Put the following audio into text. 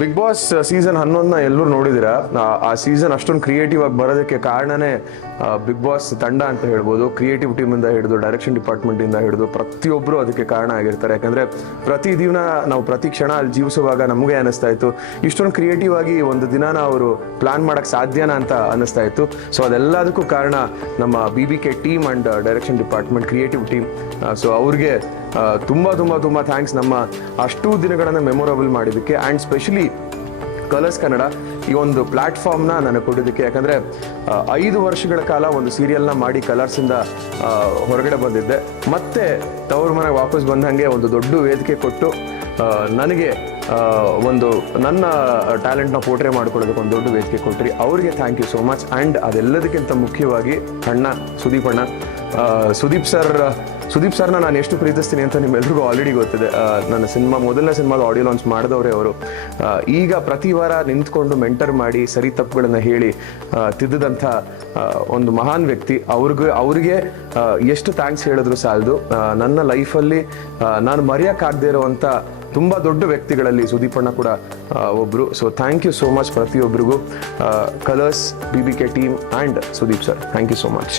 Big boss season 11ನ ಎಲ್ಲರೂ ನೋಡಿದಿರ. ಆ season ಅಷ್ಟೊಂದು ಕ್ರಿಯೇಟಿವ್ ಆಗಿ ಬರೋದಕ್ಕೆ ಕಾರಣನೇ ಬಿಗ್ ಬಾಸ್ ತಂಡ ಅಂತ ಹೇಳ್ಬೋದು. ಕ್ರಿಯೇಟಿವ್ ಟೀಮ್ ಇಂದ ಹಿಡಿದು ಡೈರೆಕ್ಷನ್ ಡಿಪಾರ್ಟ್ಮೆಂಟ್ ಇಂದ ಹಿಡಿದು ಪ್ರತಿಯೊಬ್ಬರು ಅದಕ್ಕೆ ಕಾರಣ ಆಗಿರ್ತಾರೆ. ಯಾಕಂದ್ರೆ ಪ್ರತಿ ದಿನ ನಾವು ಪ್ರತಿ ಕ್ಷಣ ಅಲ್ಲಿ ಜೀವಿಸುವಾಗ ನಮಗೆ ಅನಿಸ್ತಾ ಇತ್ತು ಇಷ್ಟೊಂದು ಕ್ರಿಯೇಟಿವ್ ಆಗಿ ಒಂದು ದಿನಾನ ಅವರು ಪ್ಲಾನ್ ಮಾಡಕ್ ಸಾಧ್ಯನಾ ಅಂತ ಅನಿಸ್ತಾ ಇತ್ತು. ಸೊ ಅದೆಲ್ಲದಕ್ಕೂ ಕಾರಣ ನಮ್ಮ BBK team and direction department creative team. So ಅವ್ರಿಗೆ ತುಂಬಾ ಥ್ಯಾಂಕ್ಸ್ ನಮ್ಮ ಅಷ್ಟು ದಿನಗಳನ್ನು ಮೆಮೊರಬಲ್ ಮಾಡಿದ್ದಕ್ಕೆ. ಆ್ಯಂಡ್ ಸ್ಪೆಷಲಿ ಕಲರ್ಸ್ ಕನ್ನಡ ಈ ಒಂದು ಪ್ಲ್ಯಾಟ್ಫಾರ್ಮ್ನ ನನಗೆ ಕೊಟ್ಟಿದ್ದಕ್ಕೆ. ಯಾಕಂದರೆ 5 ವರ್ಷಗಳ ಕಾಲ ಒಂದು ಸೀರಿಯಲ್ನ ಮಾಡಿ ಕಲರ್ಸಿಂದ ಹೊರಗಡೆ ಬಂದಿದ್ದೆ. ಮತ್ತೆ ತವ್ರ ಮನೆಗೆ ವಾಪಸ್ ಬಂದಂಗೆ ಒಂದು ದೊಡ್ಡ ವೇದಿಕೆ ಕೊಟ್ಟು ನನಗೆ ಒಂದು ನನ್ನ ಟ್ಯಾಲೆಂಟ್ನ ಪೋರ್ಟ್ರೇ ಮಾಡ್ಕೊಳ್ಳೋದಕ್ಕೆ ಒಂದು ದೊಡ್ಡ ವೇದಿಕೆ ಕೊಟ್ರಿ. ಅವ್ರಿಗೆ thank you so much. And ಅದೆಲ್ಲದಕ್ಕಿಂತ ಮುಖ್ಯವಾಗಿ ಸುದೀಪ್ ಅಣ್ಣ, ಸುದೀಪ್ ಸರ್ನ ನಾನು ಎಷ್ಟು ಪ್ರೀತಿಸ್ತೀನಿ ಅಂತ ನಿಮ್ಮೆಲ್ರಿಗೂ ಆಲ್ರೆಡಿ ಗೊತ್ತಿದೆ. ನನ್ನ ಮೊದಲನೇ ಸಿನಿಮಾದ ಆಡಿಯೋ ಲಾಂಚ್ ಮಾಡಿದವರೇ ಅವರು. ಈಗ ಪ್ರತಿ ವಾರ ನಿಂತ್ಕೊಂಡು ಮೆಂಟರ್ ಮಾಡಿ ಸರಿ ತಪ್ಪುಗಳನ್ನು ಹೇಳಿ ತಿದ್ದಿದಂಥ ಒಂದು ಮಹಾನ್ ವ್ಯಕ್ತಿ. ಅವ್ರಿಗೆ ಎಷ್ಟು ಥ್ಯಾಂಕ್ಸ್ ಹೇಳಿದ್ರು ಸಾಲದು. ನನ್ನ ಲೈಫಲ್ಲಿ ನಾನು ಮರೆಯೋಕ್ಕಾಗದೇ ಇರುವಂಥ ತುಂಬ ದೊಡ್ಡ ವ್ಯಕ್ತಿಗಳಲ್ಲಿ ಸುದೀಪಣ್ಣ ಕೂಡ ಒಬ್ಬರು. So thank you so much ಪ್ರತಿಯೊಬ್ಬರಿಗೂ. Colors, BBK team and Sudeep sir, thank you so much.